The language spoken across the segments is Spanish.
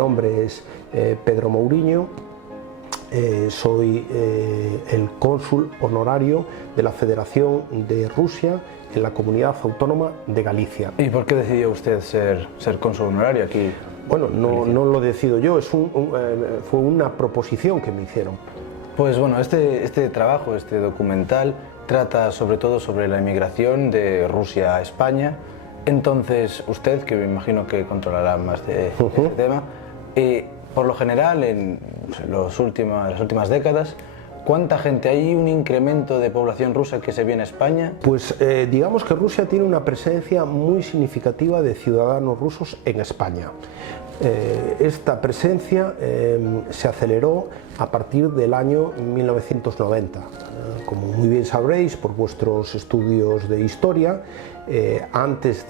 nombre es Pedro Mouriño, soy el cónsul honorario de la Federación de Rusia en la Comunidad Autónoma de Galicia. ¿Y por qué decidió usted ser cónsul honorario aquí? Bueno, no lo decido yo, fue una proposición que me hicieron. Pues bueno, este trabajo, este documental, trata sobre todo sobre la inmigración de Rusia a España. Entonces, usted, que me imagino que controlará más de este tema, por lo general, en las últimas décadas, ¿cuánta gente hay? ¿Un incremento de población rusa que se viene a España? Pues digamos que Rusia tiene una presencia muy significativa de ciudadanos rusos en España. Esta presencia se aceleró a partir del año 1990. Como muy bien sabréis por vuestros estudios de historia, antes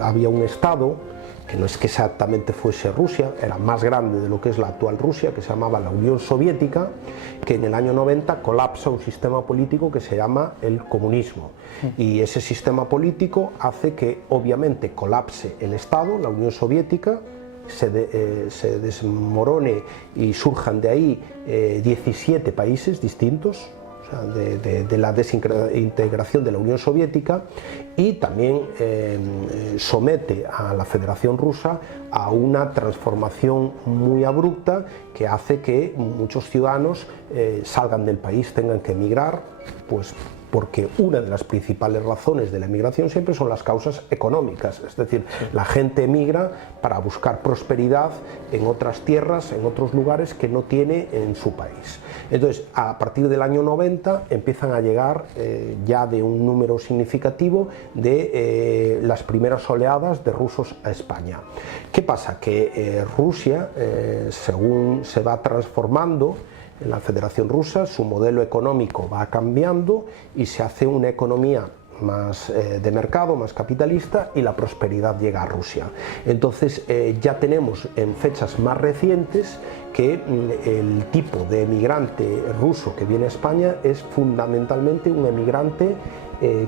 había un Estado que no es que exactamente fuese Rusia, era más grande de lo que es la actual Rusia, que se llamaba la Unión Soviética, que en el año 90 colapsa un sistema político que se llama el comunismo. Y ese sistema político hace que obviamente colapse el Estado, la Unión Soviética, se desmorone y surjan de ahí 17 países distintos, de la desintegración de la Unión Soviética, y también somete a la Federación Rusa a una transformación muy abrupta que hace que muchos ciudadanos salgan del país, tengan que emigrar, pues porque una de las principales razones de la emigración siempre son las causas económicas, es decir, la gente emigra para buscar prosperidad en otras tierras, en otros lugares que no tiene en su país. Entonces, a partir del año 90 empiezan a llegar ya de un número significativo de las primeras oleadas de rusos a España. ¿Qué pasa? Que Rusia, según se va transformando en la Federación Rusa, su modelo económico va cambiando y se hace una economía más de mercado, más capitalista, y la prosperidad llega a Rusia. Entonces ya tenemos en fechas más recientes que el tipo de emigrante ruso que viene a España es fundamentalmente un emigrante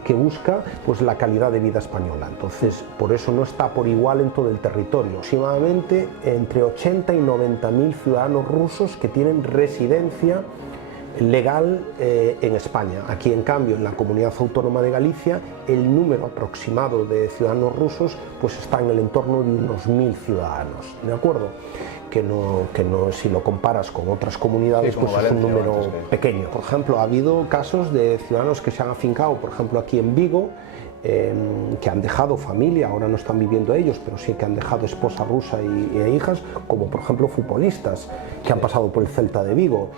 que busca pues la calidad de vida española. Entonces, por eso no está por igual en todo el territorio. Aproximadamente entre 80 y 90.000 ciudadanos rusos que tienen residencia legal en España. Aquí, en cambio, en la Comunidad Autónoma de Galicia, el número aproximado de ciudadanos rusos pues está en el entorno de unos 1.000 ciudadanos, ¿de acuerdo? Que no, si lo comparas con otras comunidades, pues es un número pequeño. Por ejemplo, ha habido casos de ciudadanos que se han afincado, por ejemplo, aquí en Vigo, que han dejado familia, ahora no están viviendo ellos, pero sí que han dejado esposa rusa e hijas, como por ejemplo futbolistas que han pasado por el Celta de Vigo.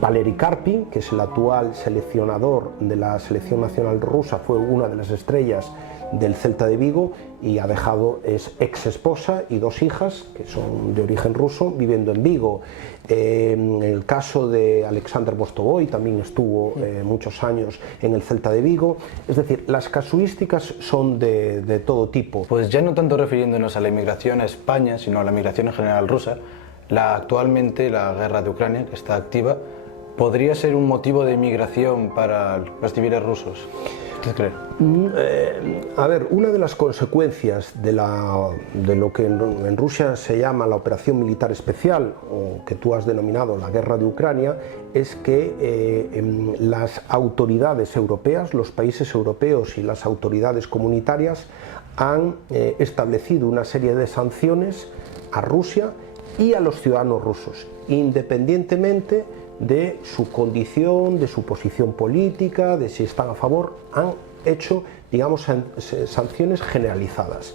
Valery Karpin, que es el actual seleccionador de la selección nacional rusa, fue una de las estrellas del Celta de Vigo y es ex esposa y 2 hijas que son de origen ruso viviendo en Vigo. En el caso de Alexander Mostovoy también estuvo muchos años en el Celta de Vigo. Es decir, las casuísticas son de todo tipo. Pues ya no tanto refiriéndonos a la inmigración a España, sino a la migración en general rusa, actualmente la guerra de Ucrania, que está activa, ¿podría ser un motivo de inmigración para los civiles rusos? ¿Usted cree? A ver, una de las consecuencias de lo que en Rusia se llama la operación militar especial, o que tú has denominado la guerra de Ucrania, es que las autoridades europeas, los países europeos y las autoridades comunitarias han establecido una serie de sanciones a Rusia y a los ciudadanos rusos, independientemente de su condición, de su posición política, de si están a favor. Han hecho, digamos, sanciones generalizadas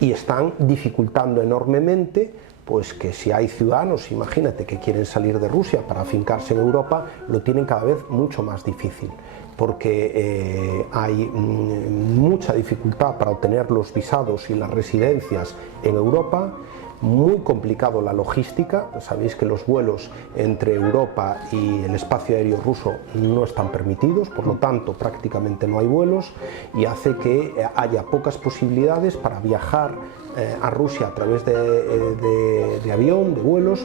y están dificultando enormemente pues que si hay ciudadanos, imagínate, que quieren salir de Rusia para afincarse en Europa, lo tienen cada vez mucho más difícil, porque hay mucha dificultad para obtener los visados y las residencias en Europa. Muy complicado la logística, sabéis que los vuelos entre Europa y el espacio aéreo ruso no están permitidos, por lo tanto prácticamente no hay vuelos, y hace que haya pocas posibilidades para viajar a Rusia a través de avión, de vuelos.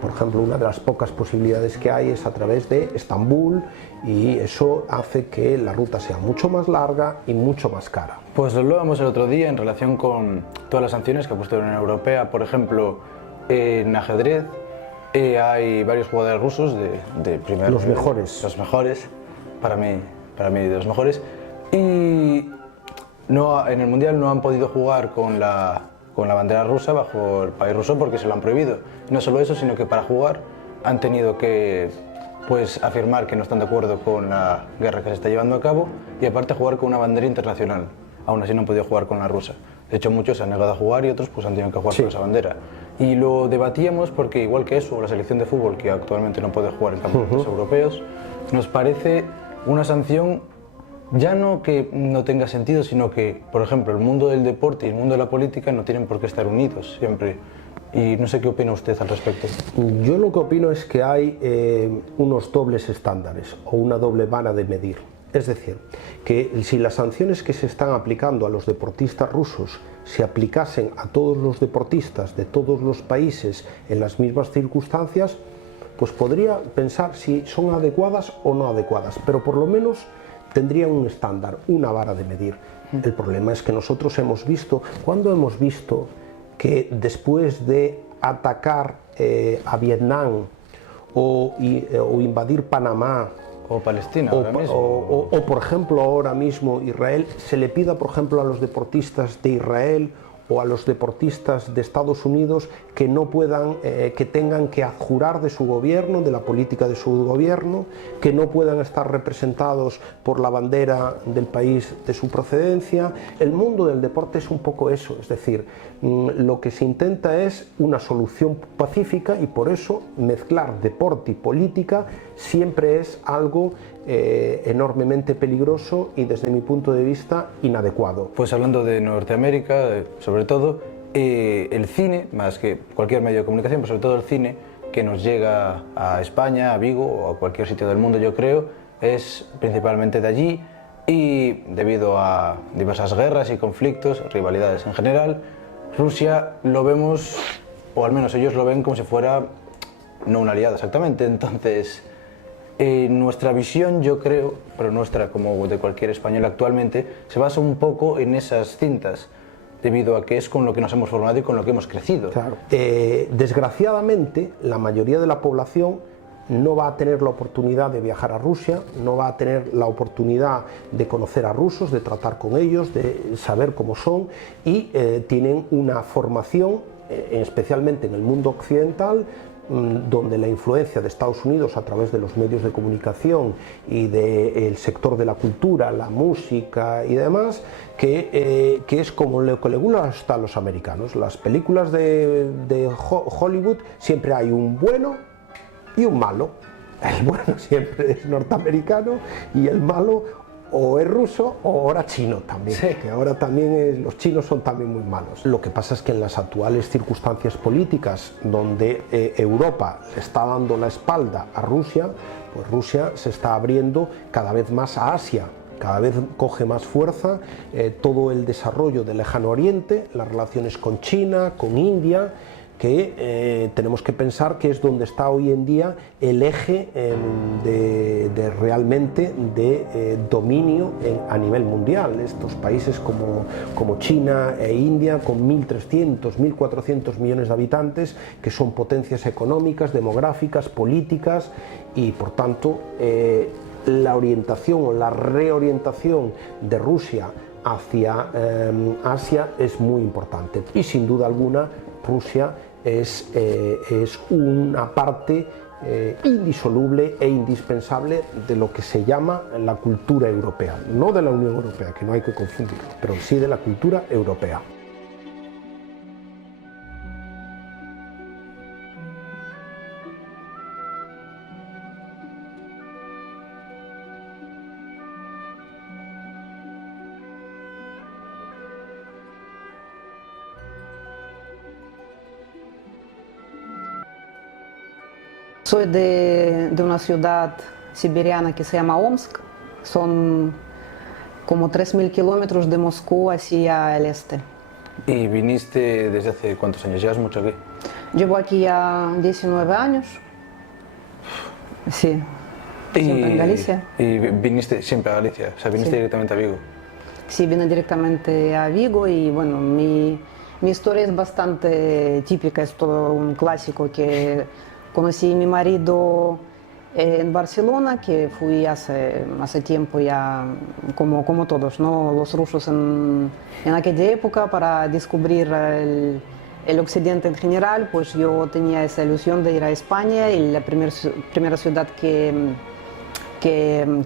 Por ejemplo, una de las pocas posibilidades que hay es a través de Estambul, y eso hace que la ruta sea mucho más larga y mucho más cara. Pues lo hablábamos el otro día en relación con todas las sanciones que ha puesto la Unión Europea, por ejemplo, en ajedrez hay varios jugadores rusos de primer Los nivel, mejores. los mejores, para mí de los mejores, y no, en el Mundial no han podido jugar con la bandera rusa bajo el país ruso porque se lo han prohibido. No solo eso, sino que para jugar han tenido que pues, afirmar que no están de acuerdo con la guerra que se está llevando a cabo y aparte jugar con una bandera internacional. Aún así no han podido jugar con la rusa. De hecho muchos se han negado a jugar y otros pues, han tenido que jugar con esa bandera. Y lo debatíamos porque igual que eso, la selección de fútbol que actualmente no puede jugar en campeonatos europeos, nos parece una sanción ya no que no tenga sentido, sino que, por ejemplo, el mundo del deporte y el mundo de la política no tienen por qué estar unidos siempre. Y no sé qué opina usted al respecto. Yo lo que opino es que hay unos dobles estándares o una doble vara de medir. Es decir, que si las sanciones que se están aplicando a los deportistas rusos se aplicasen a todos los deportistas de todos los países en las mismas circunstancias, pues podría pensar si son adecuadas o no adecuadas, pero por lo menos tendrían un estándar, una vara de medir. El problema es que nosotros hemos visto, ¿cuándo hemos visto que después de atacar a Vietnam o invadir Panamá o Palestina ahora mismo, o por ejemplo ahora mismo Israel, se le pida por ejemplo a los deportistas de Israel o a los deportistas de Estados Unidos que no puedan, que tengan que adjurar de su gobierno, de la política de su gobierno, que no puedan estar representados por la bandera del país de su procedencia? El mundo del deporte es un poco eso, es decir, lo que se intenta es una solución pacífica y por eso mezclar deporte y política siempre es algo enormemente peligroso y desde mi punto de vista inadecuado. Pues hablando de Norteamérica, sobre todo, el cine, más que cualquier medio de comunicación, pero sobre todo el cine que nos llega a España, a Vigo o a cualquier sitio del mundo, yo creo, es principalmente de allí y debido a diversas guerras y conflictos, rivalidades en general, Rusia lo vemos, o al menos ellos lo ven como si fuera no un aliado exactamente, entonces nuestra visión, yo creo, pero nuestra como de cualquier español actualmente, se basa un poco en esas cintas, debido a que es con lo que nos hemos formado y con lo que hemos crecido. Claro. Desgraciadamente, la mayoría de la población no va a tener la oportunidad de viajar a Rusia, no va a tener la oportunidad de conocer a rusos, de tratar con ellos, de saber cómo son y tienen una formación, especialmente en el mundo occidental, donde la influencia de Estados Unidos a través de los medios de comunicación y del sector de la cultura, la música y demás, que es como lo que le gusta a los americanos. Las películas de Hollywood siempre hay un bueno y un malo. El bueno siempre es norteamericano y el malo o es ruso o ahora chino también, sí. Que ahora también los chinos son también muy malos. Lo que pasa es que en las actuales circunstancias políticas donde Europa le está dando la espalda a Rusia, pues Rusia se está abriendo cada vez más a Asia. Cada vez coge más fuerza todo el desarrollo del Lejano Oriente, las relaciones con China, con India, que tenemos que pensar que es donde está hoy en día el eje realmente de dominio a nivel mundial. Estos países como China e India, con 1.300, 1.400 millones de habitantes, que son potencias económicas, demográficas, políticas y por tanto la orientación o la reorientación de Rusia hacia Asia es muy importante y sin duda alguna Rusia es una parte indisoluble e indispensable de lo que se llama la cultura europea, no de la Unión Europea, que no hay que confundirlo, pero sí de la cultura europea. Soy de una ciudad siberiana que se llama Omsk, son como 3.000 kilómetros de Moscú hacia el este. ¿Y viniste desde hace cuántos años? ¿Llevas mucho aquí? Llevo aquí ya 19 años, sí, siempre en Galicia. ¿Y viniste siempre a Galicia? O sea, viniste Sí. directamente a Vigo. Sí, vine directamente a Vigo y bueno, mi Mi historia es bastante típica, es todo un clásico que conocí a mi marido en Barcelona, que fui hace tiempo ya, como todos, ¿no? Los rusos en aquella época, para descubrir el occidente en general, pues yo tenía esa ilusión de ir a España y la primera ciudad que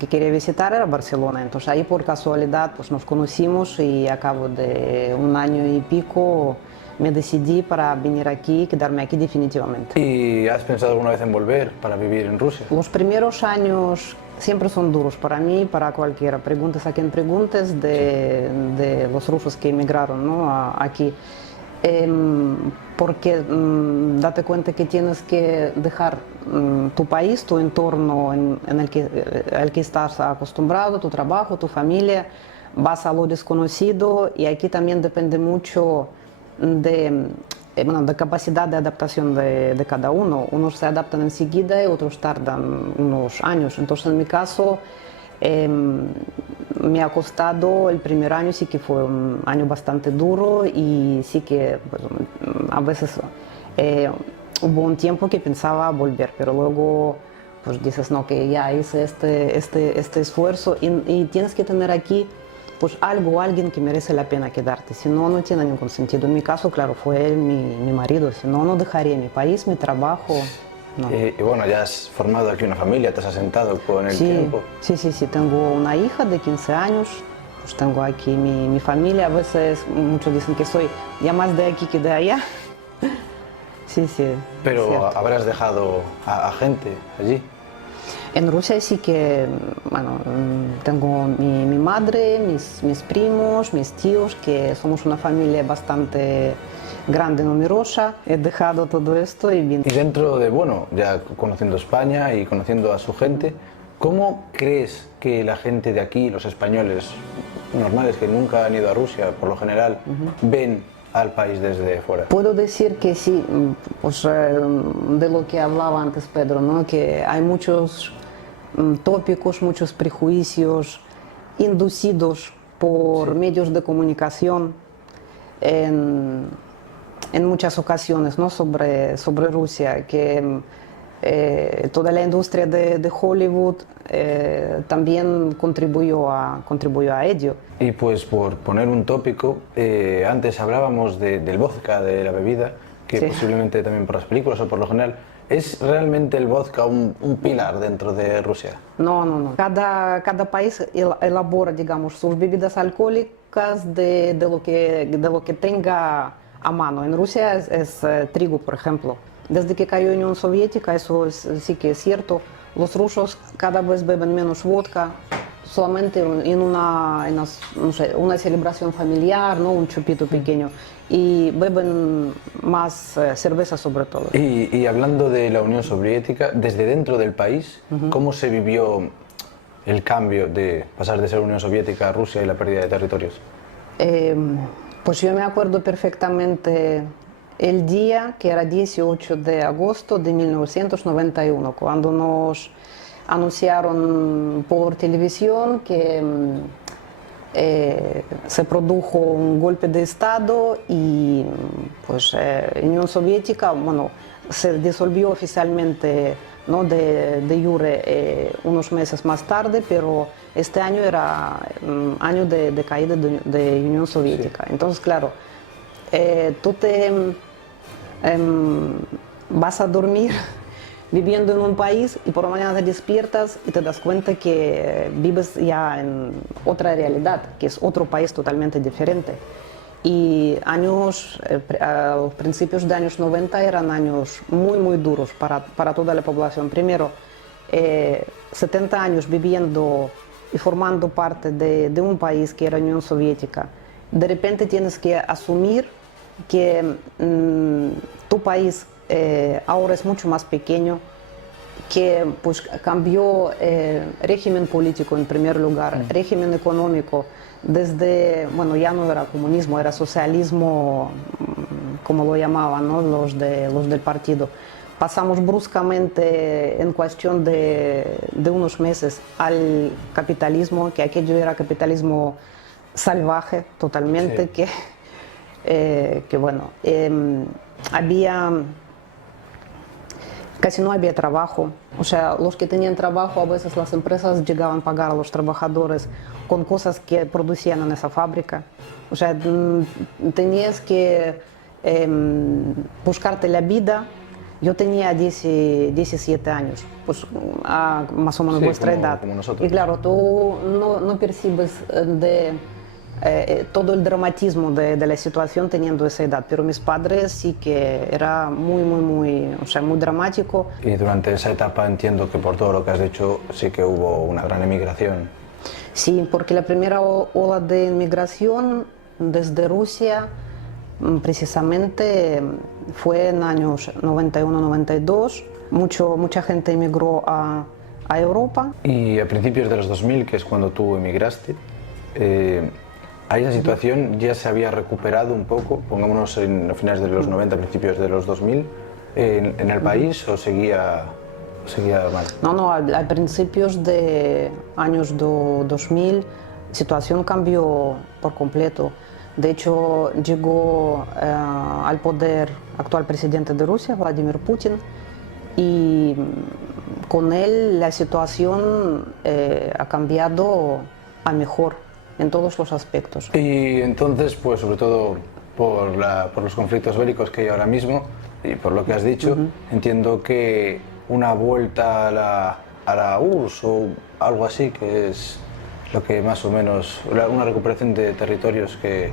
quería visitar era Barcelona. Entonces ahí por casualidad pues nos conocimos y a cabo de un año y pico me decidí para venir aquí y quedarme aquí definitivamente. ¿Y has pensado alguna vez en volver para vivir en Rusia? Los primeros años siempre son duros para mí y para cualquiera. Preguntes a quien preguntes de los rusos que emigraron, ¿no? aquí. Porque date cuenta que tienes que dejar tu país, tu entorno al que estás acostumbrado, tu trabajo, tu familia, vas a lo desconocido y aquí también depende mucho de capacidad de adaptación de cada uno. Unos se adaptan enseguida y otros tardan unos años. Entonces en mi caso me ha costado el primer año, sí que fue un año bastante duro y sí que pues, a veces hubo un tiempo que pensaba volver, pero luego pues dices no, que ya hice este esfuerzo y tienes que tener aquí pues alguien que merece la pena quedarte, si no, no tiene ningún sentido. En mi caso, claro, fue mi marido, si no, no dejaría mi país, mi trabajo. No. Y bueno, ya has formado aquí una familia, te has asentado con el tiempo. Sí, tengo una hija de 15 años, pues tengo aquí mi familia. A veces muchos dicen que soy ya más de aquí que de allá. Sí. Pero habrás dejado a gente allí. En Rusia sí que, bueno, tengo mi madre, mis primos, mis tíos, que somos una familia bastante grande, numerosa. He dejado todo esto y vine. Y dentro de, bueno, ya conociendo España y conociendo a su gente, ¿cómo crees que la gente de aquí, los españoles normales que nunca han ido a Rusia, por lo general, ven al país desde fuera? Puedo decir que sí, pues de lo que hablaba antes Pedro, ¿no? Que hay muchos tópicos, muchos prejuicios inducidos por medios de comunicación en muchas ocasiones, ¿no? sobre Rusia, que toda la industria de Hollywood también contribuyó a ello. Y pues por poner un tópico, antes hablábamos del vodka, de la bebida, que Sí. posiblemente también por las películas o por lo general, ¿es realmente el vodka un pilar dentro de Rusia? No. Cada país elabora, digamos, sus bebidas alcohólicas de lo que tenga a mano. En Rusia es trigo, por ejemplo. Desde que cayó la Unión Soviética, eso sí que es cierto, los rusos cada vez beben menos vodka, solamente en una celebración familiar, ¿no? Un chupito pequeño, y beben más cerveza sobre todo. Y hablando de la Unión Soviética, desde dentro del país, ¿cómo se vivió el cambio de pasar de ser Unión Soviética a Rusia y la pérdida de territorios? Pues yo me acuerdo perfectamente el día, que era 18 de agosto de 1991, cuando nos anunciaron por televisión que se produjo un golpe de Estado y pues Unión Soviética, bueno, se disolvió oficialmente, ¿no? de jure unos meses más tarde, pero este año era año de caída de Unión Soviética. Sí. Entonces, claro, tú te vas a dormir viviendo en un país y por la mañana te despiertas y te das cuenta que vives ya en otra realidad, que es otro país totalmente diferente. Y a los principios de años 90 eran años muy duros para toda la población. Primero, 70 años viviendo y formando parte de un país que era Unión Soviética. De repente tienes que asumir que tu país ahora es mucho más pequeño, que pues cambió régimen político en primer lugar, régimen económico, desde, bueno, ya no era comunismo, era socialismo, como lo llamaban, ¿no? los del partido. Pasamos bruscamente en cuestión de unos meses al capitalismo, que aquello era capitalismo salvaje totalmente, sí. Que que bueno, casi no había trabajo. O sea, los que tenían trabajo, a veces las empresas llegaban a pagar a los trabajadores con cosas que producían en esa fábrica. O sea, tenías que buscarte la vida. Yo tenía 17 años, pues más o menos vuestra edad. Como nosotros. Y claro, tú no percibes todo el dramatismo de la situación teniendo esa edad, pero mis padres sí que era o sea, muy dramático. Y durante esa etapa entiendo que por todo lo que has dicho sí que hubo una gran emigración. Sí, porque la primera ola de inmigración desde Rusia precisamente fue en años 91-92. Mucha gente emigró a Europa. Y a principios de los 2000, que es cuando tú emigraste, ¿ahí la situación ya se había recuperado un poco, pongámonos en finales de los 90, principios de los 2000, en el país o seguía mal? No, a principios de años 2000 la situación cambió por completo. De hecho, llegó al poder actual presidente de Rusia, Vladimir Putin, y con él la situación ha cambiado a mejor en todos los aspectos. Y entonces, pues sobre todo por los conflictos bélicos que hay ahora mismo y por lo que has dicho, entiendo que una vuelta a la URSS o algo así, que es lo que más o menos, una recuperación de territorios que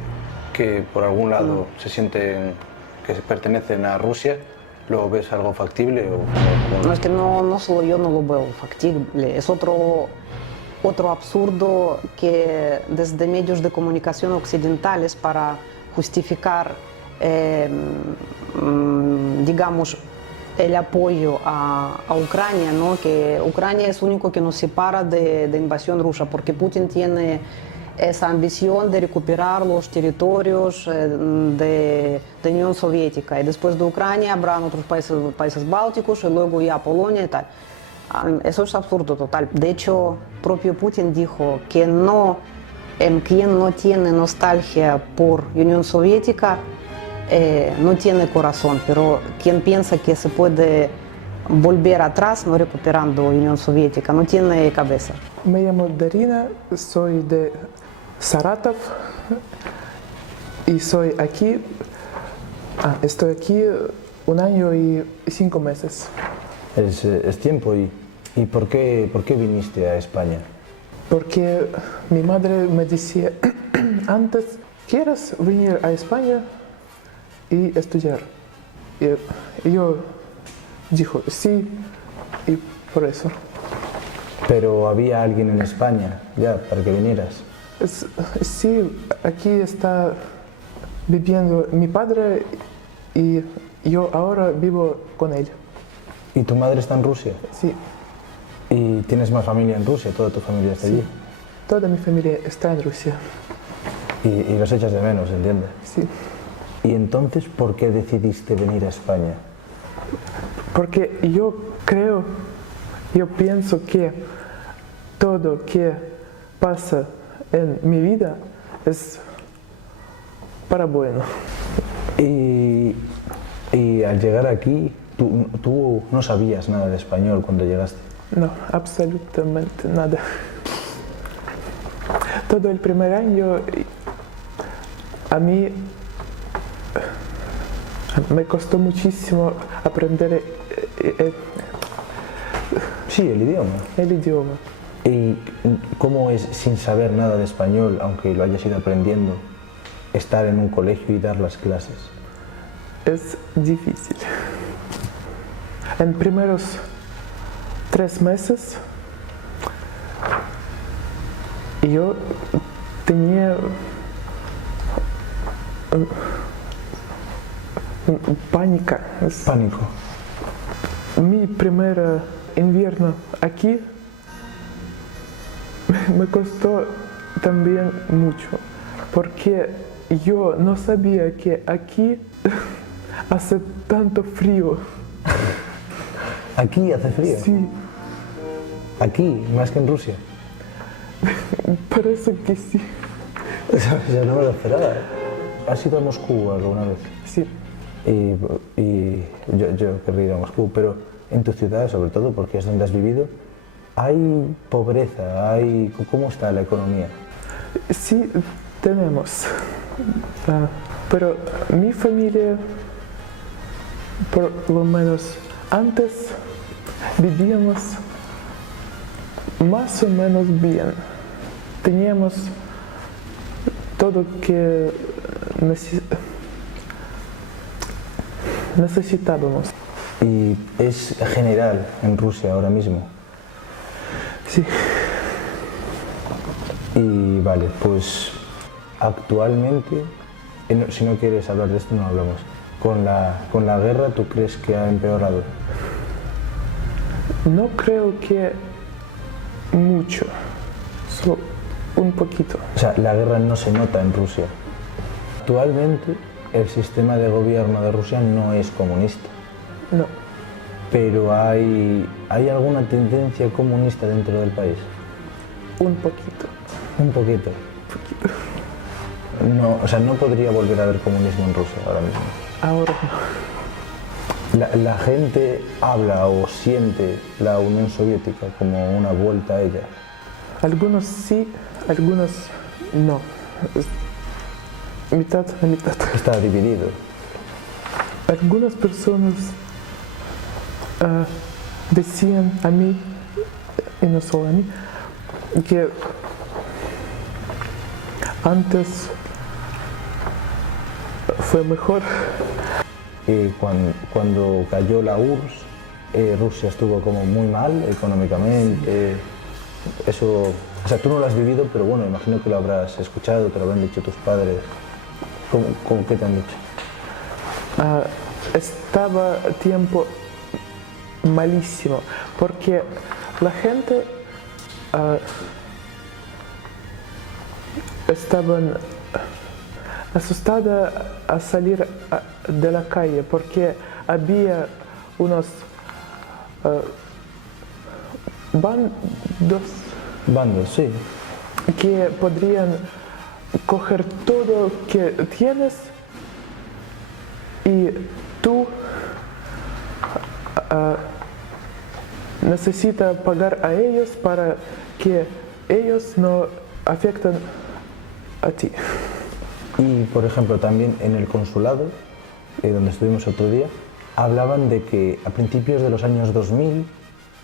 por algún lado se sienten que pertenecen a Rusia, ¿lo ves algo factible? No, es que no solo yo no lo veo factible, es otro absurdo que desde medios de comunicación occidentales para justificar, digamos, el apoyo a Ucrania, ¿no? Que Ucrania es lo único que nos separa de invasión rusa, porque Putin tiene esa ambición de recuperar los territorios de Unión Soviética, y después de Ucrania habrán otros países bálticos y luego ya Polonia y tal. Eso es absurdo total. De hecho, propio Putin dijo que quien no tiene nostalgia por Unión Soviética no tiene corazón, pero quien piensa que se puede volver atrás no recuperando Unión Soviética no tiene cabeza. Me llamo Darina, soy de Saratov y estoy aquí 1 año y 5 meses. Es tiempo. ¿Y por qué viniste a España? Porque mi madre me decía antes, ¿quieres venir a España y estudiar? Y yo dijo sí, y por eso. Pero había alguien en España ya para que vinieras. Sí, aquí está viviendo mi padre y yo ahora vivo con él. ¿Y tu madre está en Rusia? Sí. ¿Y tienes más familia en Rusia? ¿Toda tu familia está allí? Toda mi familia está en Rusia. Y los echas de menos, ¿entiendes? Sí. ¿Y entonces por qué decidiste venir a España? Porque yo pienso que todo que pasa en mi vida es para bueno. Y al llegar aquí, ¿tú no sabías nada de español cuando llegaste? No, absolutamente nada. Todo el primer año a mí me costó muchísimo aprender el idioma. El idioma. ¿Y cómo es, sin saber nada de español, aunque lo hayas ido aprendiendo, estar en un colegio y dar las clases? Es difícil. En primeros 3 meses yo tenía pánico. Mi primer invierno aquí me costó también mucho, porque yo no sabía que aquí hace tanto frío. ¿Aquí hace frío? Sí. ¿Aquí, más que en Rusia? Parece que sí. Eso no me lo esperaba. ¿has ido a Moscú alguna vez? Sí, Y yo querría ir a Moscú, pero en tu ciudad, sobre todo, porque es donde has vivido, ¿hay pobreza? ¿Cómo está la economía? sí tenemos. Pero mi familia, por lo menos antes, vivíamos más o menos bien. Teníamos todo que necesitábamos. ¿Y es general en Rusia ahora mismo? Sí, Y vale, pues actualmente, si no quieres hablar de esto, no hablamos. Con la guerra, ¿tú crees que ha empeorado? no creo que mucho, solo un poquito. O sea, la guerra no se nota en Rusia. Actualmente, el sistema de gobierno de Rusia no es comunista, No, pero ¿hay alguna tendencia comunista dentro del país? un poquito. Un poquito. No, o sea, no podría volver a haber comunismo en Rusia ahora mismo. Ahora no. La gente habla o siente la Unión Soviética como una vuelta a ella. Algunos sí, algunos no. Es mitad a mitad. Está dividido. Algunas personas decían a mí, y no solo a mí, que antes fue mejor. Cuando cayó la URSS, Rusia estuvo como muy mal económicamente. Eso, o sea, tú no lo has vivido, pero bueno, imagino que lo habrás escuchado, te lo habrán dicho tus padres. ¿Qué te han dicho? Estaba tiempo malísimo, porque la gente estaban asustada a salir de la calle, porque había unos Bandos, sí. que podrían coger todo que tienes y tú necesitas pagar a ellos para que ellos no afecten a ti. Y, por ejemplo, también en el consulado, donde estuvimos otro día, hablaban de que a principios de los años 2000,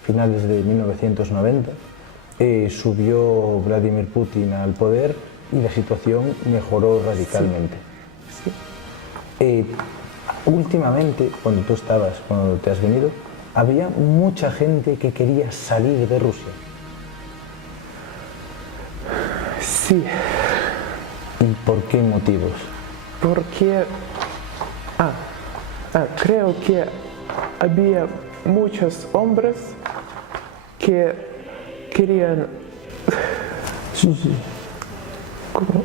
finales de 1990, subió Vladimir Putin al poder y la situación mejoró radicalmente. Sí. Últimamente, cuando te has venido, había mucha gente que quería salir de Rusia. Sí, ¿Y por qué motivos? porque creo que había muchos hombres que querían ¿cómo?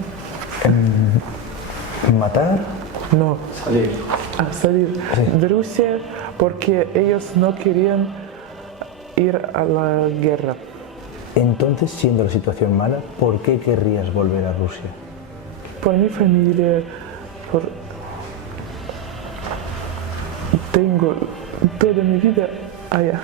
¿Matar? No. Salir de Rusia porque ellos no querían ir a la guerra. Entonces, siendo la situación mala, ¿por qué querrías volver a Rusia? Por mi familia, tengo toda mi vida allá.